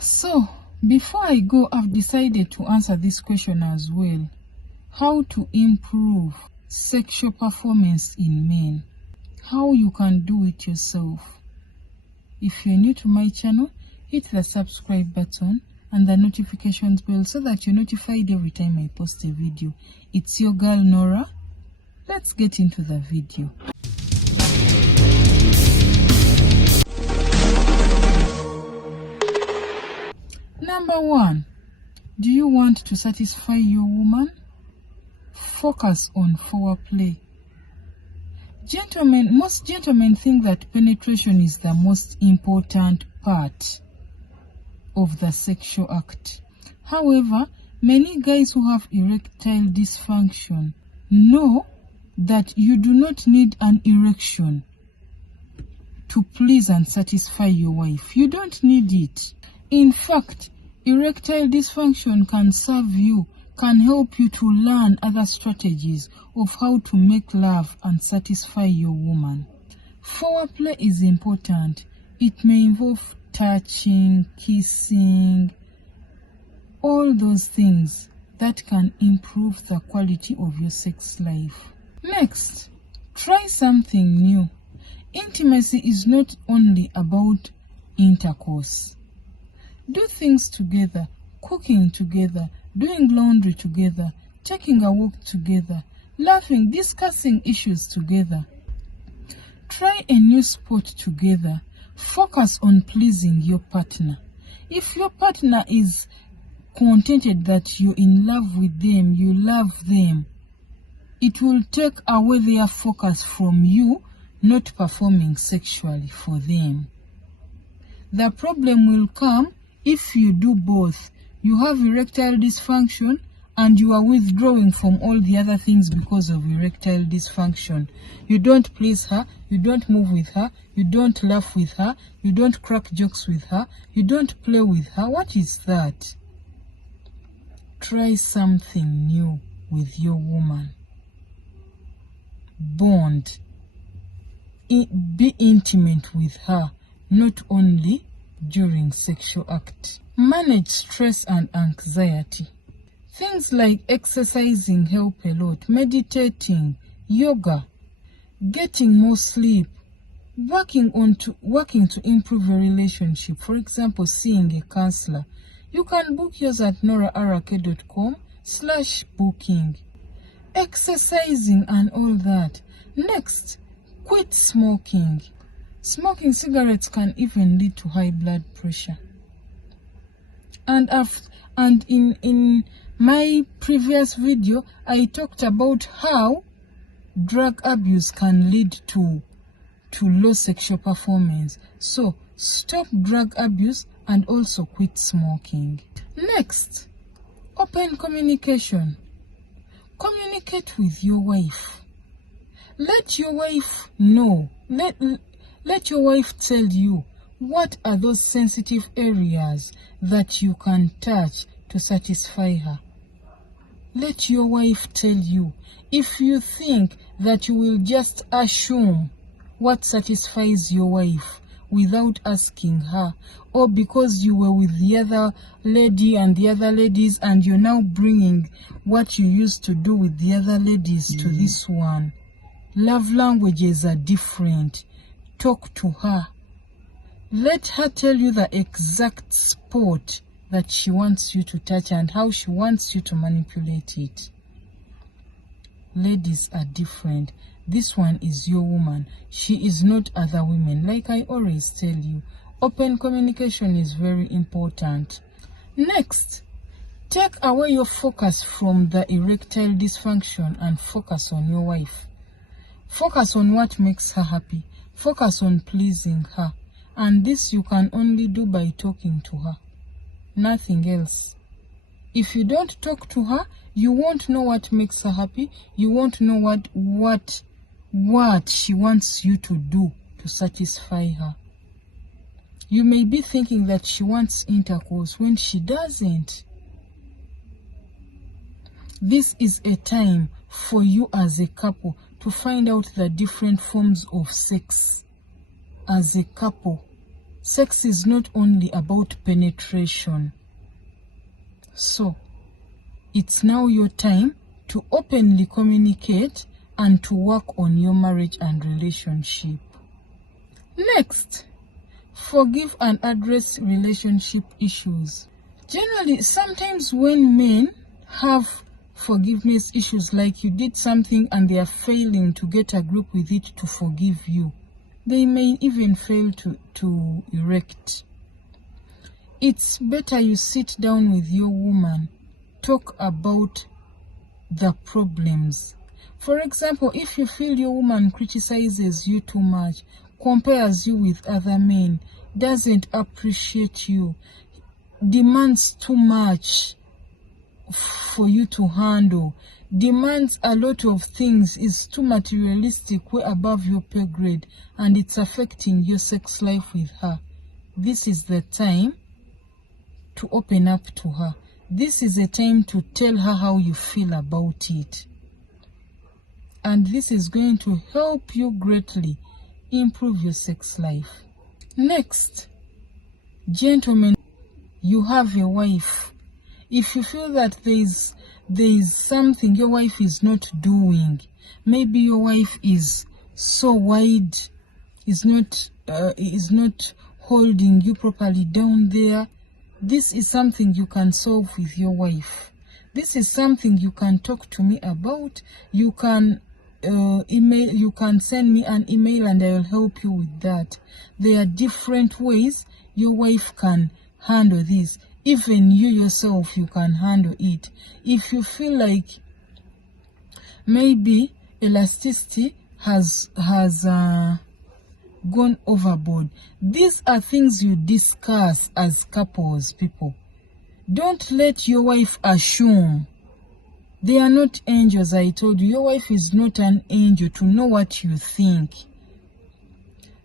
So, before I go, I've decided to answer this question as well. How to improve sexual performance in men. How you can do it yourself. If you're new to my channel, hit the subscribe button and the notifications bell so that you're notified every time I post a video. It's your girl Nora. Let's get into the video. Number 1. Do you want to satisfy your woman? Focus on foreplay. Most gentlemen think that penetration is the most important part of the sexual act. However, many guys who have erectile dysfunction know that you do not need an erection to please and satisfy your wife. You don't need it. In fact, erectile dysfunction can help you to learn other strategies of how to make love and satisfy your woman. Foreplay is important. It may involve touching, kissing, all those things that can improve the quality of your sex life. Next, try something new. Intimacy is not only about intercourse. Do things together, cooking together, doing laundry together, taking a walk together, laughing, discussing issues together. Try a new sport together. Focus on pleasing your partner. If your partner is contented that you're in love with them, you love them, it will take away their focus from you not performing sexually for them. The problem will come if you do both. You have erectile dysfunction and you are withdrawing from all the other things because of erectile dysfunction. You don't please her, you don't move with her, you don't laugh with her, you don't crack jokes with her, you don't play with her. What is that? Try something new with your woman. Bond. Be intimate with her, not only during sexual act. Manage stress and anxiety. Things like exercising help a lot. Meditating, yoga, getting more sleep, working to improve your relationship. For example, seeing a counselor. You can book yours at noraarake.com/booking. Exercising and all that. Next, quit smoking. Smoking cigarettes can even lead to high blood pressure. And in my previous video, I talked about how drug abuse can lead to low sexual performance. So, stop drug abuse and also quit smoking. Next, open communication. Communicate with your wife. Let your wife know. Let your wife tell you what are those sensitive areas that you can touch to satisfy her. Let your wife tell you. If you think that you will just assume what satisfies your wife without asking her, or because you were with the other lady and the other ladies and you're now bringing what you used to do with the other ladies to this one. Love languages are different. Talk to her. Let her tell you the exact spot that she wants you to touch and how she wants you to manipulate it. Ladies are different. This one is your woman. She is not other women. Like I always tell you, open communication is very important. Next, take away your focus from the erectile dysfunction and focus on your wife. Focus on what makes her happy. Focus on pleasing her. And this you can only do by talking to her. Nothing else. If you don't talk to her, you won't know what makes her happy. You won't know what she wants you to do to satisfy her. You may be thinking that she wants intercourse when she doesn't. This is a time for you as a couple to find out the different forms of sex as a couple. Sex is not only about penetration. So, it's now your time to openly communicate and to work on your marriage and relationship. Next, forgive and address relationship issues. Generally, sometimes when men have forgiveness issues, like you did something and they are failing to get a grip with it to forgive you, they may even fail to erect. It's better you sit down with your woman, talk about the problems. For example, if you feel your woman criticizes you too much, compares you with other men, doesn't appreciate you, demands too much for you to handle, demands a lot of things, is too materialistic, way above your pay grade, and it's affecting your sex life with her, this is the time to open up to her. This is a time to tell her how you feel about it. And this is going to help you greatly improve your sex life. Next, gentlemen, you have a wife. If you feel that there is something your wife is not doing, maybe your wife is so wide, is not holding you properly down there, this is something you can solve with your wife. This is something you can talk to me about. You can email, you can send me an email and I will help you with that. There are different ways your wife can handle this. Even you yourself, you can handle it. If you feel like maybe elasticity has gone overboard, these are things you discuss as couples, people. Don't let your wife assume. They are not angels, I told you. Your wife is not an angel to know what you think.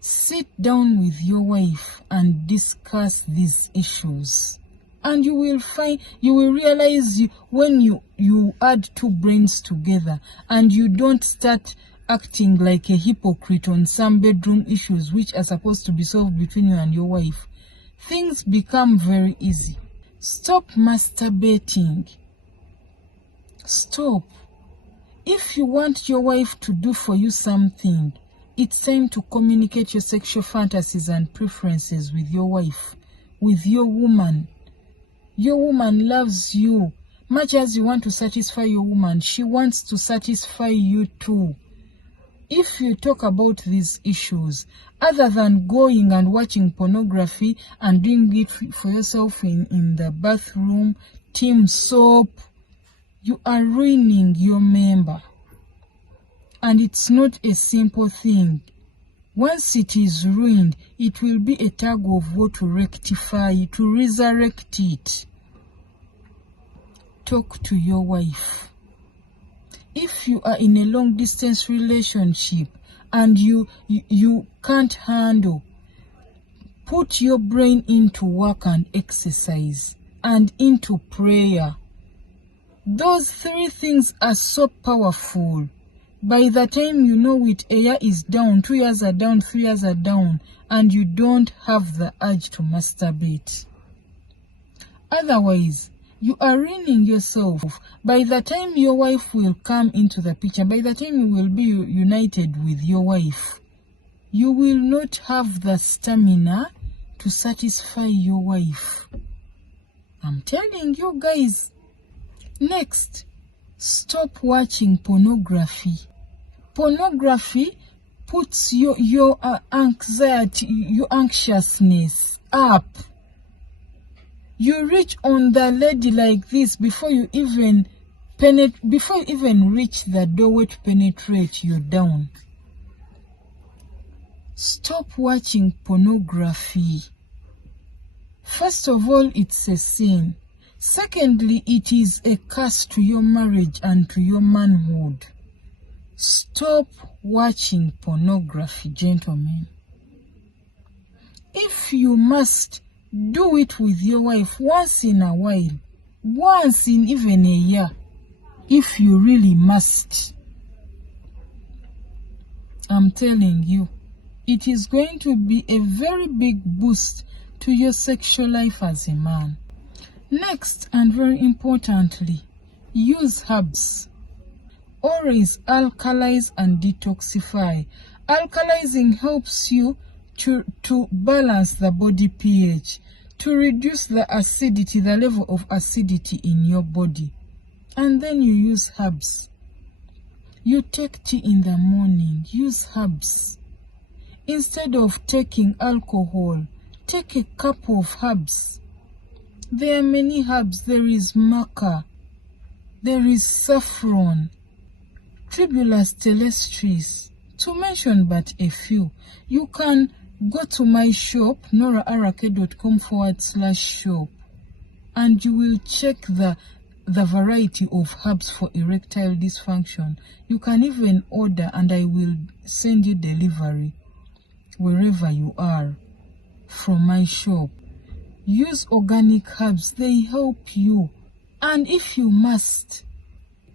Sit down with your wife and discuss these issues. And you will realize when you add two brains together and you don't start acting like a hypocrite on some bedroom issues which are supposed to be solved between you and your wife, things become very easy. Stop masturbating. Stop. If you want your wife to do for you something, it's time to communicate your sexual fantasies and preferences with your wife, with your woman. Your woman loves you. Much as you want to satisfy your woman, she wants to satisfy you too. If you talk about these issues, other than going and watching pornography and doing it for yourself in the bathroom, team soap, you are ruining your member. And it's not a simple thing. Once it is ruined, it will be a tug of war to rectify it, to resurrect it. Talk to your wife. If you are in a long distance relationship and you can't handle, put your brain into work and exercise and into prayer. Those three things are so powerful. By the time you know it, a year is down, 2 years are down, 3 years are down, and you don't have the urge to masturbate. Otherwise, you are ruining yourself. By the time your wife will come into the picture, by the time you will be united with your wife, you will not have the stamina to satisfy your wife. I'm telling you guys. Next, stop watching pornography. Pornography puts your anxiety, your anxiousness up. You reach on the lady like this before you even reach the doorway to penetrate, you're down. Stop watching pornography. First of all, it's a sin. Secondly, it is a curse to your marriage and to your manhood. Stop watching pornography, gentlemen. If you must, do it with your wife once in a while, once in even a year, if you really must. I'm telling you, It is going to be a very big boost to your sexual life as a man. Next, and very importantly, use herbs. Always alkalize and detoxify. Alkalizing helps you to balance the body pH, to reduce the acidity, the level of acidity in your body. And then you use herbs. You take tea in the morning, use herbs. Instead of taking alcohol, take a cup of herbs. There are many herbs. There is maca, there is saffron, Tribulus terrestris, to mention but a few. You can go to my shop, noraarake.com/shop, and you will check the variety of herbs for erectile dysfunction. You can even order and I will send you delivery wherever you are from my shop. Use organic herbs, they help you. And if you must,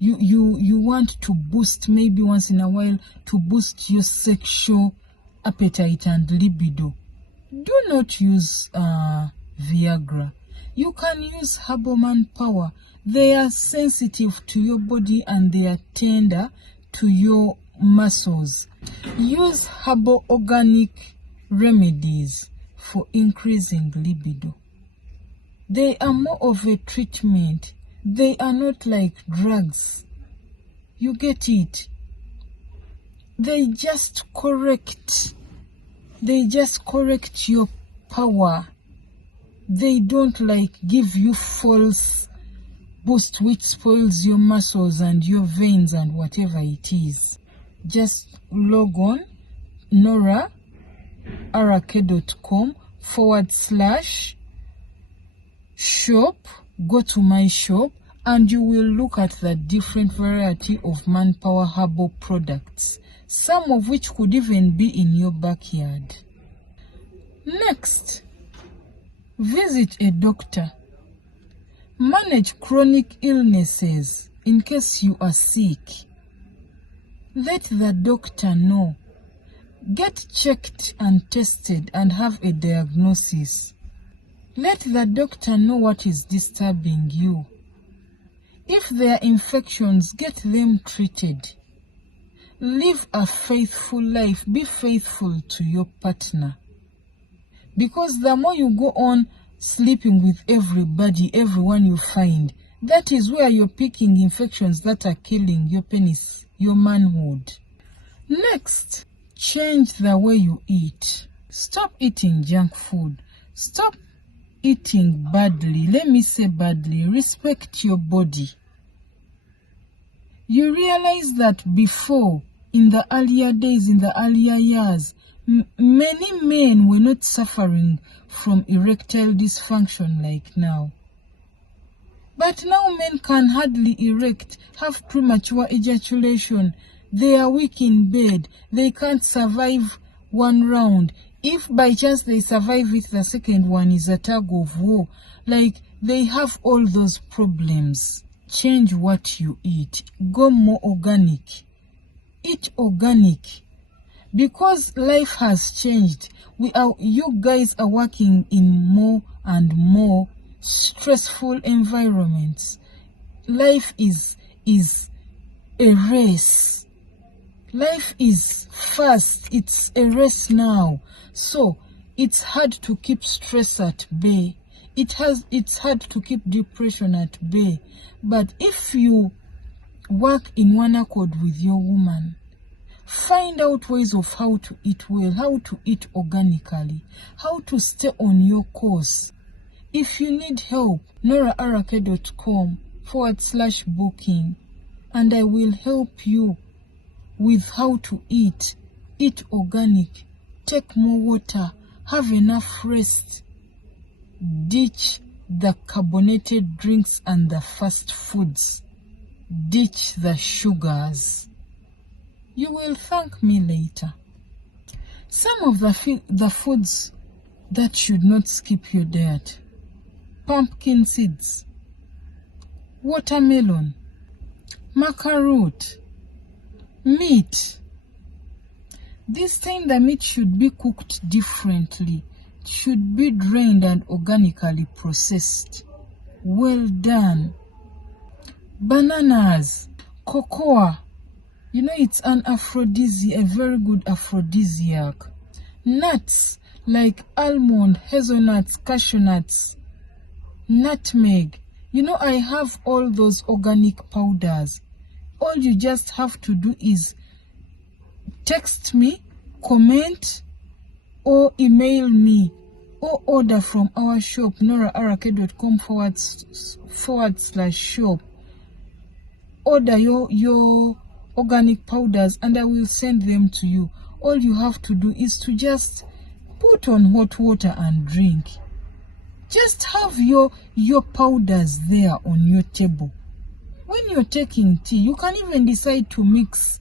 you want to boost, maybe once in a while, to boost your sexual appetite and libido, do not use Viagra. You can use Herbal Manpower. They are sensitive to your body and they are tender to your muscles. Use herbal organic remedies for increasing libido. They are more of a treatment. They are not like drugs. You get it? They just correct your power. They don't like give you false boost which spoils your muscles and your veins and whatever it is. Just log on noraarake.com/shop, go to my shop, and you will look at the different variety of Manpower herbal products, some of which could even be in your backyard. Next, visit a doctor. Manage chronic illnesses in case you are sick. Let the doctor know. Get checked and tested and have a diagnosis. Let the doctor know what is disturbing you. If there are infections, get them treated. Live a faithful life. Be faithful to your partner. Because the more you go on sleeping with everybody, everyone you find, that is where you're picking infections that are killing your penis, your manhood. Next, change the way you eat. Stop eating junk food. Stop eating badly. Let me say badly. Respect your body. You realize that before, in the earlier days, in the earlier years, many men were not suffering from erectile dysfunction like now. But now men can hardly erect, have premature ejaculation. They are weak in bed. They can't survive one round. If by chance they survive it, the second one is a tug of war. Like, they have all those problems. Change what you eat. Go more organic. Eat organic. Because life has changed. You guys are working in more and more stressful environments. Life is a race. Life is fast. It's a race now. So it's hard to keep stress at bay. It's hard to keep depression at bay. But if you work in one accord with your woman, find out ways of how to eat well, how to eat organically, how to stay on your course. If you need help, noraarake.com/booking, and I will help you with how to eat organic, take more water, have enough rest, ditch the carbonated drinks and the fast foods, ditch the sugars. You will thank me later. Some of the foods that should not skip your diet: pumpkin seeds, watermelon, maca root, meat, This time the meat should be cooked differently. It should be drained and organically processed. Well done. Bananas, cocoa. You know, it's an aphrodisiac, a very good aphrodisiac. Nuts like almond, hazelnuts, cashew nuts, nutmeg. You know, I have all those organic powders. All you just have to do is text me, comment, or email me, or order from our shop, noraarake.com/shop. Order your organic powders and I will send them to you. All you have to do is to just put on hot water and drink. Just have your powders there on your table. When you're taking tea, you can even decide to mix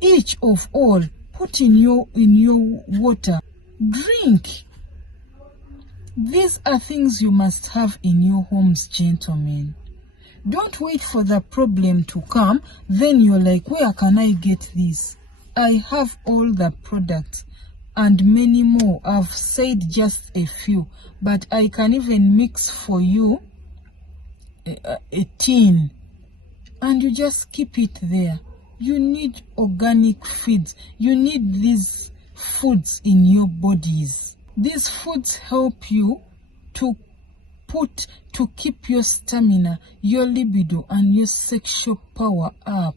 each of all. Put in your water. Drink. These are things you must have in your homes, gentlemen. Don't wait for the problem to come, then you're like, where can I get this? I have all the products and many more. I've said just a few, but I can even mix for you a tin and you just keep it there. You need organic feeds. You need these foods in your bodies. These foods help you to keep your stamina, your libido, and your sexual power up.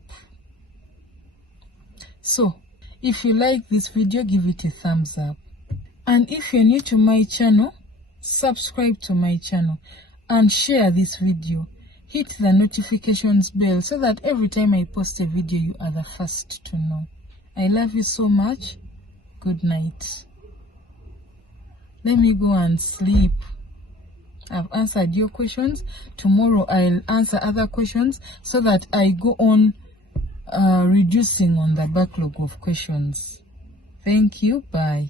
So, if you like this video, give it a thumbs up. And if you're new to my channel, subscribe to my channel and share this video. Hit the notifications bell so that every time I post a video, you are the first to know. I love you so much. Good night. Let me go and sleep. I've answered your questions. Tomorrow I'll answer other questions so that I go on reducing on the backlog of questions. Thank you. Bye.